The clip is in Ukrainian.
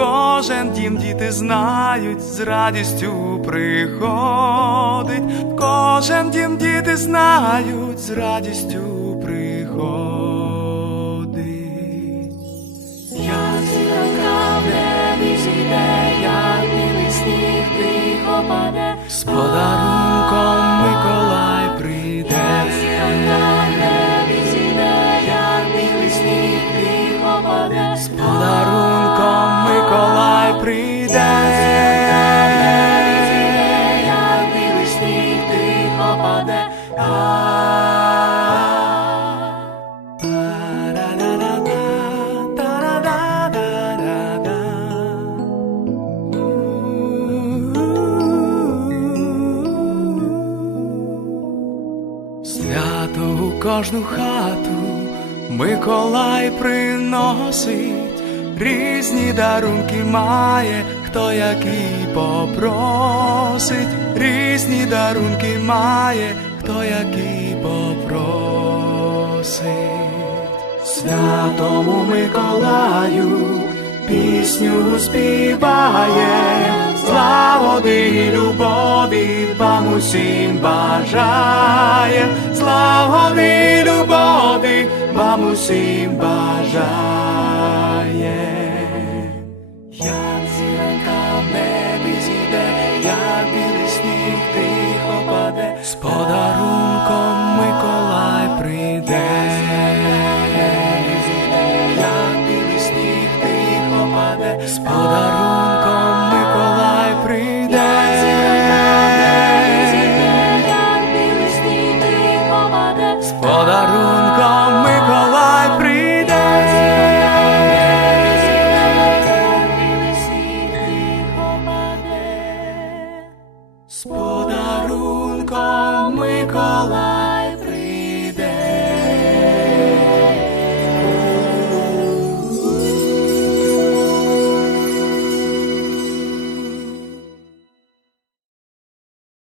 кожен дім діти знають, з радістю приходить, в кожен дім діти знають, з радістю приходить. Як зіронька в небі зійде, як білий сніг тихо паде, З подарунком прийде. Свято у кожну хату Миколай приносить, різні дарунки має, хто який попросить, різні дарунки має, хто який попросить. Святому Миколаю пісню співає, славоди і любові вам усім бажає, славоди і любові вам усім бажає. Як зіронька в небі зійде, як білий сніг тихо паде, з подарунком Миколай прийде. Як білий сніг тихо паде, з подарунком Миколай прийде. З подарунком З подарунком Миколай